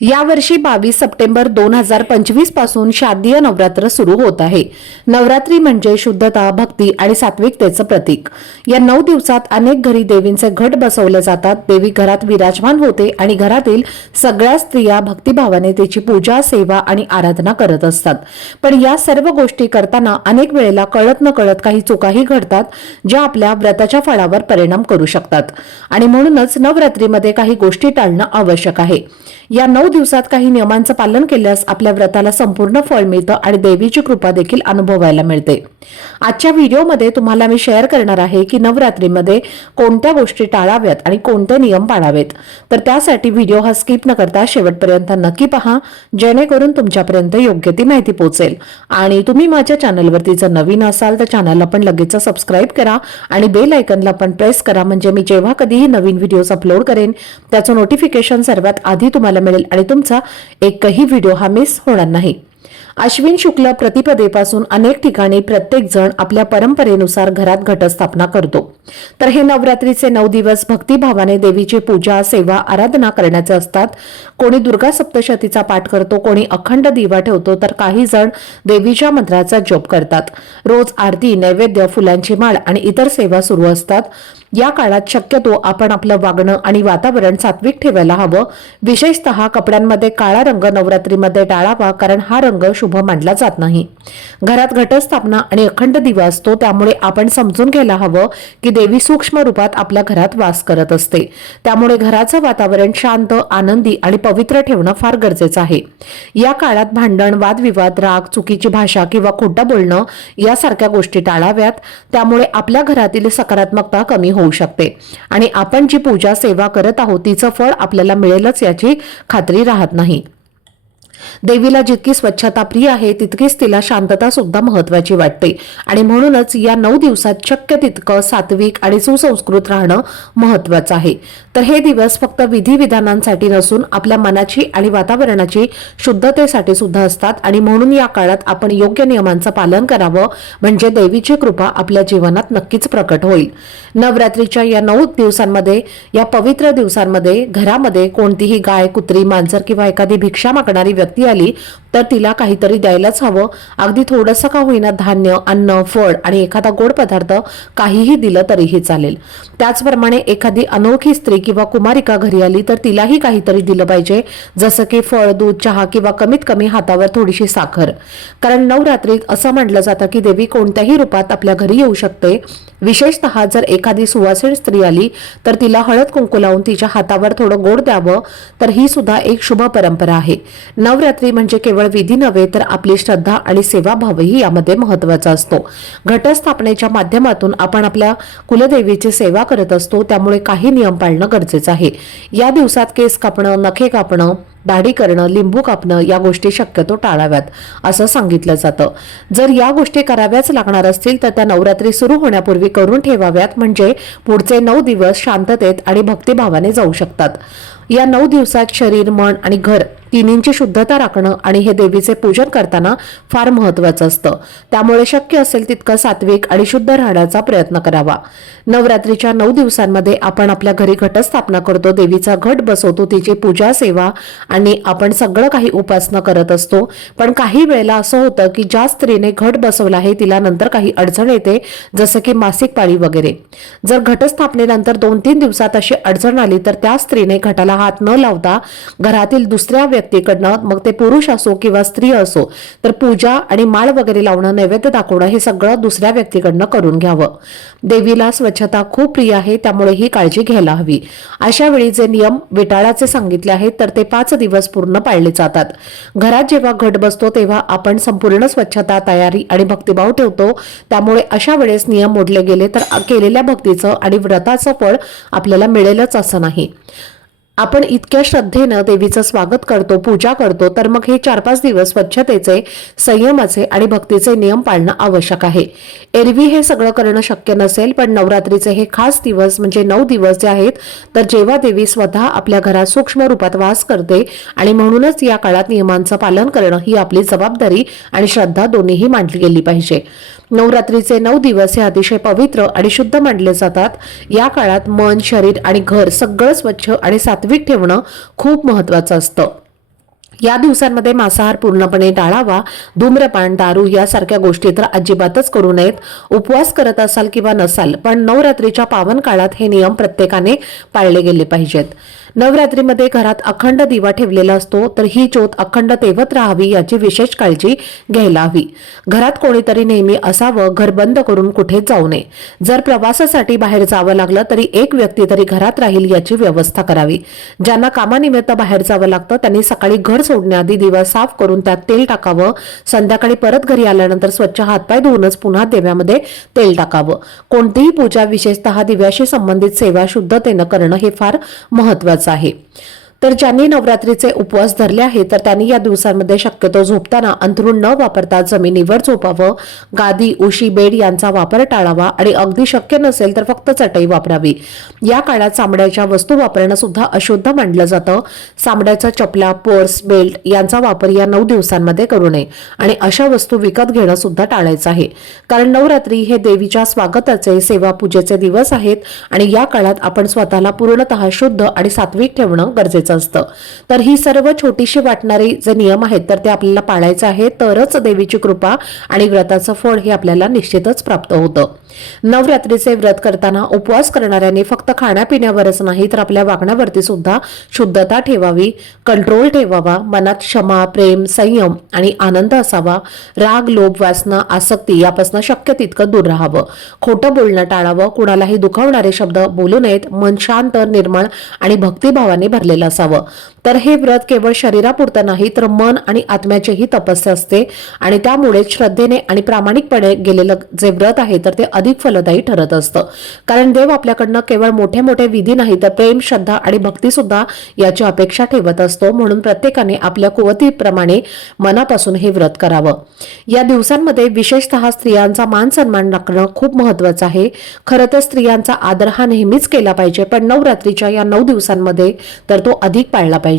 यावर्षी बावीस सप्टेंबर दोन हजार पंचवीसपासून शारदीय नवरात्र सुरू होत आहे. नवरात्री म्हणजे शुद्धता भक्ती आणि सात्विकतेचं प्रतीक. या नऊ दिवसात अनेक घरी देवींचे घट बसवले जातात. देवी घरात विराजमान होते आणि घरातील सगळ्या स्त्रिया भक्तिभावाने तिची पूजा सेवा आणि आराधना करत असतात. पण या सर्व गोष्टी करताना अनेक वेळेला कळत न कळत काही चुकाही घडतात ज्या आपल्या व्रताच्या फळावर परिणाम करू शकतात. आणि म्हणूनच नवरात्रीमध्ये काही गोष्टी टाळणं आवश्यक आहे. या नऊ दिवसात काही नियमांचं पालन केल्यास आपल्या व्रताला संपूर्ण फळ मिळतं आणि देवीची कृपा देखील अनुभवायला मिळते. आजच्या व्हिडिओमध्ये तुम्हाला मी शेअर करणार आहे की नवरात्रीमध्ये कोणत्या गोष्टी टाळाव्यात आणि कोणते नियम पाळावेत. तर त्यासाठी व्हिडिओ हा स्किप न करता शेवटपर्यंत नक्की पहा जेणेकरून तुमच्यापर्यंत योग्य ती माहिती पोहोचेल. आणि तुम्ही माझ्या चॅनलवरती जर नवीन असाल तर चॅनलला पण लगेच सबस्क्राईब करा आणि बेल आयकनला पण प्रेस करा. म्हणजे मी जेव्हा कधीही नवीन व्हिडिओज अपलोड करेन त्याचं नोटिफिकेशन सर्वात आधी तुम्हाला मिळेल आणि तुमचा एकही व्हिडिओ हा मिस होणार नाही. अश्विन शुक्ल प्रतिपदेपासून अनेक ठिकाणी प्रत्येक जण आपल्या परंपरेनुसार घरात घटस्थापना करतो. तर हे नवरात्रीचे नऊ दिवस भक्तिभावाने देवीची पूजा सेवा आराधना करण्याचे असतात. कोणी दुर्गा सप्तशतीचा पाठ करतो कोणी अखंड दिवा ठेवतो तर काही जण देवीच्या मंत्राचा जप करतात. रोज आरती नैवेद्य फुलांची माळ आणि इतर सेवा सुरू असतात. या काळात शक्यतो आपण आपलं वागणं आणि वातावरण सात्विक ठेवायला हवं. विशेषतः कपड्यांमध्ये काळा रंग नवरात्रीमध्ये टाळावा कारण हा रंग शुभ मानला जात नाही. घरात घटस्थापना आणि अखंड दिवा असतो त्यामुळे आपण समजून घ्यायला हवं की देवी सूक्ष्म रूपात आपल्या घरात वास करत असते. त्यामुळे घराचं वातावरण शांत आनंदी आणि पवित्र ठेवणं फार गरजेचं आहे. या काळात भांडण वादविवाद राग चुकीची भाषा किंवा खोटं बोलणं यासारख्या गोष्टी टाळाव्यात. त्यामुळे आपल्या घरातील सकारात्मकता कमी होऊ शकते. आणि आपण जी पूजा सेवा करत आहोत तिचं फळ आपल्याला मिळेलच याची खात्री राहत नाही. देवीला जितकी स्वच्छता प्रिय आहे तितकीच तिला शांतता सुद्धा महत्वाची वाटते. आणि म्हणूनच या नऊ दिवसात शक्य तितकं सात्विक आणि सुसंस्कृत राहणं महत्वाचं आहे. तर हे दिवस फक्त विधिविधानांसाठी नसून आपल्या मनाची आणि वातावरणाची शुद्धतेसाठी सुद्धा असतात. आणि म्हणून या काळात आपण योग्य नियमांचं पालन करावं. म्हणजे देवीची कृपा आपल्या जीवनात नक्कीच प्रकट होईल. नवरात्रीच्या या नऊ दिवसांमध्ये या पवित्र दिवसांमध्ये घरामध्ये कोणतीही गाय कुत्री मांजर किंवा एखादी भिक्षा मागणारी व्यक्ती आली तर तिला काहीतरी द्यायलाच हवं. अगदी थोडंसं का होईना धान्य अन्न फळ आणि एखादा गोड पदार्थ काहीही दिलं तरीही चालेल. त्याचप्रमाणे एखादी अनोखी स्त्री किंवा कुमारिका घरी आली तर तिलाही काहीतरी दिलं पाहिजे. जसं की फळ दूध चहा किंवा कमीत कमी हातावर थोडीशी साखर. कारण नवरात्रीत असं म्हटलं जातं की देवी कोणत्याही रूपात आपल्या घरी येऊ शकते. विशेषतः जर एखादी सुवासीन स्त्री आली तर तिला हळद कुंकू लावून तिच्या हातावर थोडं गोड द्यावं तर ही सुद्धा एक शुभ परंपरा आहे. नवरात्री म्हणजे केवळ विधी नव्हे तर आपली श्रद्धा आणि सेवाभावही यामध्ये महत्त्वाचा असतो. घटस्थापनेच्या माध्यमातून आपण आपल्या कुलदेवीची सेवा करत असतो त्यामुळे काही नियम पाळणं गरजेचं आहे. या दिवसात केस कापणं नखे कापणं दाढी करणं लिंबू कापणं या गोष्टी शक्यतो टाळाव्यात असं सांगितलं जातं. जर या गोष्टी कराव्याच लागणार असतील तर त्या नवरात्री सुरू होण्यापूर्वी करून ठेवाव्यात म्हणजे पुढचे नऊ दिवस शांततेत आणि भक्तिभावाने जाऊ शकतात. या नऊ दिवसात शरीर मन आणि घर तिन्हींची शुद्धता राखणं आणि हे देवीचे पूजन करताना फार महत्वाचं असतं. त्यामुळे शक्य असेल तितकं सात्विक आणि शुद्ध राहण्याचा प्रयत्न करावा. नवरात्रीच्या नऊ दिवसांमध्ये आपण आपल्या घरी घटस्थापना करतो देवीचा घट बसवतो तिची पूजा सेवा आणि आपण सगळं काही उपासना करत असतो. पण काही वेळेला असं होतं की ज्या स्त्रीने घट बसवला आहे तिला नंतर काही अडचण येते जसं की मासिक पाळी वगैरे. जर घटस्थापनेनंतर दोन तीन दिवसात अशी अडचण आली तर त्या स्त्रीने घटाला हात न लावता घरातील दुसऱ्या व्यक्तीकडनं मग ते पुरुष असो किंवा स्त्री असो तर पूजा आणि माळ वगैरे लावणं नैवेद्य दाखवणं हे सगळं दुसऱ्या व्यक्तीकडनं करून घ्यावं. देवीला स्वच्छता खूप प्रिय आहे त्यामुळे ही काळजी घ्यायला हवी. अशा वेळी जे नियम विटाळाचे सांगितले आहेत तर ते पाच दिवस पूर्ण पाळले जातात. घरात जेव्हा घट बसतो तेव्हा आपण संपूर्ण स्वच्छता तयारी आणि भक्तिभाव ठेवतो. त्यामुळे अशा वेळेस नियम मोडले गेले तर केलेल्या भक्तीचं आणि व्रताचं फळ आपल्याला मिळेलच असं नाही. आपण इतक्या श्रद्धेनं देवीचं स्वागत करतो पूजा करतो तर मग हे चार पाच दिवस स्वच्छतेचे संयमाचे आणि भक्तीचे नियम पाळणं आवश्यक आहे. एरवी हे सगळं करणं शक्य नसेल पण नवरात्रीचे हे खास दिवस म्हणजे नऊ दिवस जे आहेत तर जेव्हा देवी स्वतः आपल्या घरात सूक्ष्म रूपात वास करते आणि म्हणूनच या काळात नियमांचं पालन करणं ही आपली जबाबदारी आणि श्रद्धा दोन्हीही मांडली गेली पाहिजे. नवरात्रीचे नऊ दिवस हे अतिशय पवित्र आणि शुद्ध मानले जातात. या काळात मन शरीर आणि घर सगळं स्वच्छ आणि सात्विक ठेवणं खूप महत्वाचं असतं. या दिवसांमध्ये मांसाहार पूर्णपणे टाळावा धूम्रपान दारू यासारख्या गोष्टी तर अजिबातच करू नयेत. उपवास करत असाल किंवा नसाल पण नवरात्रीच्या पावन काळात हे नियम प्रत्येकाने पाळले गेले पाहिजेत. नवरात्रीमध्ये घरात अखंड दिवा ठेवलेला असतो तर ही ज्योत अखंड तेवत राहावी याची विशेष काळजी घ्यायला हवी. घरात कोणीतरी नेहमी असावं घर बंद करून कुठे जाऊ नये. जर प्रवासासाठी बाहेर जावं लागलं तरी एक व्यक्ती तरी घरात राहील याची व्यवस्था करावी. ज्यांना कामानिमित्त बाहेर जावं लागतं त्यांनी सकाळी घर सोडण्याआधी दिवा साफ करून त्यात तेल टाकावं. संध्याकाळी परत घरी आल्यानंतर स्वच्छ हातपाय धुवूनच पुन्हा देव्यामध्ये तेल टाकावं. कोणतीही पूजा विशेषतः दिव्याशी संबंधित सेवा शुद्धतेनं करणं हे फार महत्वाचं आहे. तर ज्यांनी नवरात्रीचे उपवास धरले आहेत तर त्यांनी या दिवसांमध्ये शक्यतो झोपताना अंथरूण न वापरता जमिनीवर झोपावं. गादी उशी बेड यांचा वापर टाळावा आणि अगदी शक्य नसेल तर फक्त चटई वापरावी. या काळात चामड्याच्या वस्तू वापरणं सुद्धा अशुद्ध मानलं जातं. चामड्याच्या चपला पर्स बेल्ट यांचा वापर या नऊ दिवसांमध्ये करू नये आणि अशा वस्तू विकत घेणं सुद्धा टाळायचं आहे. कारण नवरात्री हे देवीच्या स्वागताचे सेवा पूजेचे दिवस आहेत आणि या काळात आपण स्वतःला पूर्णतः शुद्ध आणि सात्विक ठेवणं गरजेचं असतं. तर ही सर्व छोटीशी वाटणारी जे नियम आहेत तर ते आपल्याला पाळायचे आहे तरच देवीची कृपा आणि व्रताचं फळ हे आपल्याला निश्चितच प्राप्त होतं. नवरात्रीचे व्रत करताना उपवास करणाऱ्यांनी फक्त खाण्यापिण्यावरच नाही तर आपल्या वागण्यावरती सुद्धा शुद्धता ठेवावी कंट्रोल ठेवावा मनात क्षमा प्रेम संयम आणि आनंद असावा. राग लोभ वासना आसक्ती यापासून शक्य तितकं दूर राहावं. खोटं बोलणं टाळावं. कुणालाही दुखावणारे शब्द बोलू नयेत. मन शांत निर्मळ आणि भक्तिभावाने भरलेलं असावं. असावं. तर हे व्रत केवळ शरीरापुरतं नाही तर मन आणि आत्म्याचेही तपस्या असते. आणि त्यामुळे श्रद्धेने आणि प्रामाणिकपणे गेलेलं जे व्रत आहे तर ते अधिक फलदायी ठरत असतं. कारण देव आपल्याकडनं केवळ मोठे मोठे विधी नाही तर प्रेम श्रद्धा आणि भक्ती सुद्धा याची अपेक्षा ठेवत असतो. म्हणून प्रत्येकाने आपल्या कुवतीप्रमाणे मनापासून हे व्रत करावं. या दिवसांमध्ये विशेषतः स्त्रियांचा मान सन्मान राखणं खूप महत्वाचं आहे. खरं तर स्त्रियांचा आदर हा नेहमीच केला पाहिजे पण नवरात्रीच्या या नऊ दिवसांमध्ये तर तो अधिक पाळला पाहिजे.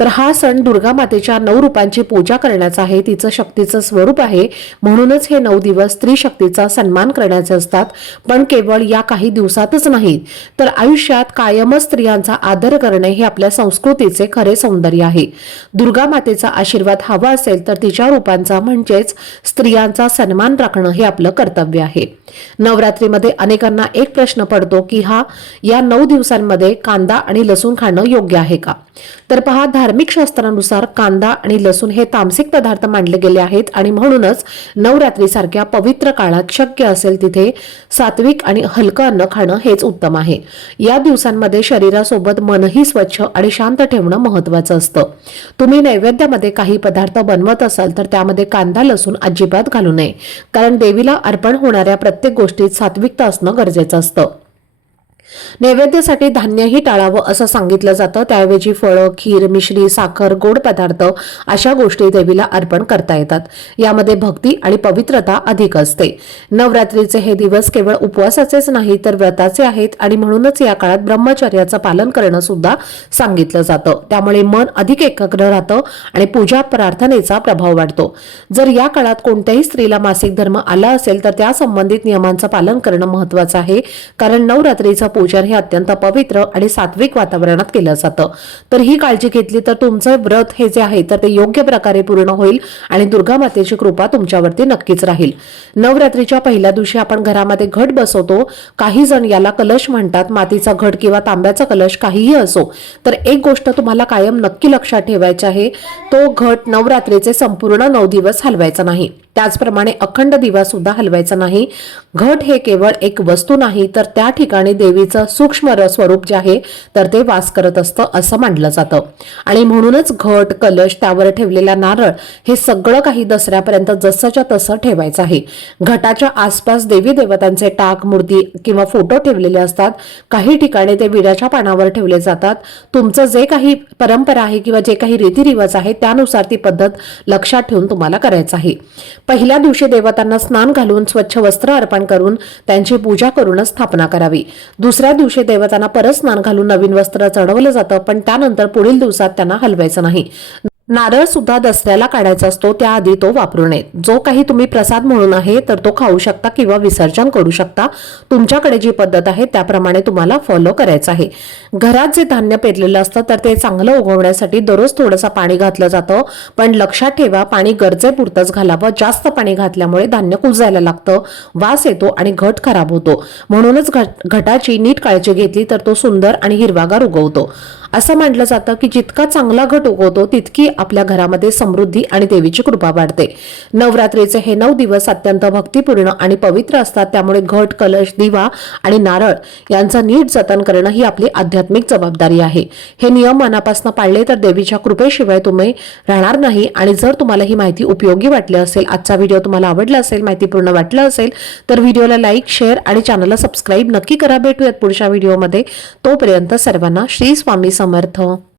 तर हा सण दुर्गा मातेच्या नऊ रूपांची पूजा करण्याचा आहे तिचं शक्तीचं स्वरूप आहे. म्हणूनच हे नऊ दिवस स्त्री शक्तीचा सन्मान करण्याचे असतात पण केवळ या काही दिवसातच नाही. तर आयुष्यात कायमच स्त्रियांचा आदर करणे हे आपल्या संस्कृतीचे खरे सौंदर्य आहे. दुर्गा मातेचा आशीर्वाद हवा असेल तर तिच्या रूपांचा म्हणजेच स्त्रियांचा सन्मान राखणं हे आपलं कर्तव्य आहे. नवरात्रीमध्ये अनेकांना एक प्रश्न पडतो की हा या नऊ दिवसांमध्ये कांदा आणि लसूण खाणं योग्य आहे का? तर पहा धार्मिक शास्त्रानुसार कांदा आणि लसूण हे तामसिक पदार्थ मानले गेले आहेत आणि म्हणूनच नवरात्रीसारख्या पवित्र काळात शक्य असेल तिथे सात्विक आणि हलकं अन्न खाणं हेच उत्तम आहे. या दिवसांमध्ये शरीरासोबत मनही स्वच्छ आणि शांत ठेवणं महत्वाचं असतं. तुम्ही नैवेद्यामध्ये काही पदार्थ बनवत असाल तर त्यामध्ये कांदा लसूण अजिबात घालू नये. कारण देवीला अर्पण होणाऱ्या प्रत्येक गोष्टीत सात्विकता असणं गरजेचं असतं. नैवेद्यासाठी धान्यही टाळावं असं सांगितलं जातं. त्याऐवजी फळं खीर मिश्री साखर गोड पदार्थ अशा गोष्टी देवीला अर्पण करता येतात. यामध्ये भक्ती आणि पवित्रता अधिक असते. नवरात्रीचे हे दिवस केवळ उपवासाचेच नाही तर व्रताचे आहेत आणि म्हणूनच या काळात ब्रह्मचर्याचं पालन करणं सुद्धा सांगितलं जातं. त्यामुळे मन अधिक एकाग्र राहतं आणि पूजा प्रार्थनेचा प्रभाव वाढतो. जर या काळात कोणत्याही स्त्रीला मासिक धर्म आला असेल तर त्या संबंधित नियमांचं पालन करणं महत्वाचं आहे. कारण नवरात्रीचं पूजन हे अत्यंत पवित्र आणि सात्विक वातावरणात केलं जातं. तर ही काळजी घेतली तर तुमचं व्रत हे जे आहे तर ते योग्य प्रकारे पूर्ण होईल आणि दुर्गा मातेची कृपा तुमच्यावरती नक्कीच राहील. नवरात्रीच्या पहिल्या दिवशी आपण घरामध्ये घट बसवतो. काही जण याला कलश म्हणतात. मातीचा घट किंवा तांब्याचा कलश काहीही असो तर एक गोष्ट तुम्हाला कायम नक्की लक्षात ठेवायची आहे तो घट नवरात्रीचे संपूर्ण नऊ दिवस हलवायचा नाही. त्याचप्रमाणे अखंड दिवा सुद्धा हलवायचा नाही. घट हे केवळ एक वस्तू नाही तर त्या ठिकाणी देवीचं सूक्ष्म स्वरूप जे आहे तर ते वास करत असतं असं मानलं जातं. आणि म्हणूनच घट कलश त्यावर ठेवलेला नारळ हे सगळं काही दसऱ्यापर्यंत जसंच्या तसं ठेवायचं आहे. घटाच्या आसपास देवी देवतांचे टाक मूर्ती किंवा फोटो ठेवलेले असतात. काही ठिकाणी ते विड्याच्या पानावर ठेवले जातात. तुमचं जे काही परंपरा आहे किंवा जे काही रीतिरिवाज आहे त्यानुसार ती पद्धत लक्षात ठेवून तुम्हाला करायचं आहे. पहिल्या दिवशी देवतांना स्नान घालून स्वच्छ वस्त्र अर्पण करून त्यांची पूजा करूनच स्थापना करावी. दुसऱ्या दिवशी देवतांना परत स्नान घालून नवीन वस्त्र चढवलं जातं पण त्यानंतर पुढील दिवसात त्यांना हलवायचं नाही. नारळ सुद्धा दसऱ्याला काढायचा असतो त्याआधी तो वापरू नये. जो काही तुम्ही प्रसाद म्हणून आहे तर तो खाऊ शकता किंवा विसर्जन करू शकता. तुमच्याकडे जी पद्धत आहे त्याप्रमाणे तुम्हाला फॉलो करायचं आहे. घरात जे धान्य पेरलेलं असतं तर ते चांगलं उगवण्यासाठी दररोज थोडंसं पाणी घातलं जातं. पण लक्षात ठेवा पाणी गरजेपुरतंच घालावं. जास्त पाणी घातल्यामुळे धान्य कुजायला लागतं वास येतो आणि घट खराब होतो. म्हणूनच घट- घटाची नीट काळजी घेतली तर तो सुंदर आणि हिरवागार उगवतो. असं म्हटलं जातं की जितका चांगला घट उगवतो तितकी आपल्या घरामध्ये समृद्धी आणि देवीची कृपा वाढते. नवरात्रीचे हे नऊ दिवस अत्यंत भक्तिपूर्ण आणि पवित्र असतात. त्यामुळे घट कलश दिवा आणि नारळ यांचं नीट जतन करणं ही आपली आध्यात्मिक जबाबदारी आहे. हे नियम मनापासून पाळले तर देवीच्या कृपेशिवाय तुम्ही राहणार नाही आणि जर तुम्हाला ही माहिती उपयोगी वाटली असेल आजचा व्हिडिओ तुम्हाला आवडला असेल माहितीपूर्ण वाटलं असेल तर व्हिडिओला लाईक शेअर आणि चॅनलला सबस्क्राईब नक्की करा. भेटूयात पुढच्या व्हिडिओमध्ये. तोपर्यंत सर्वांना श्री स्वामी समर्थ.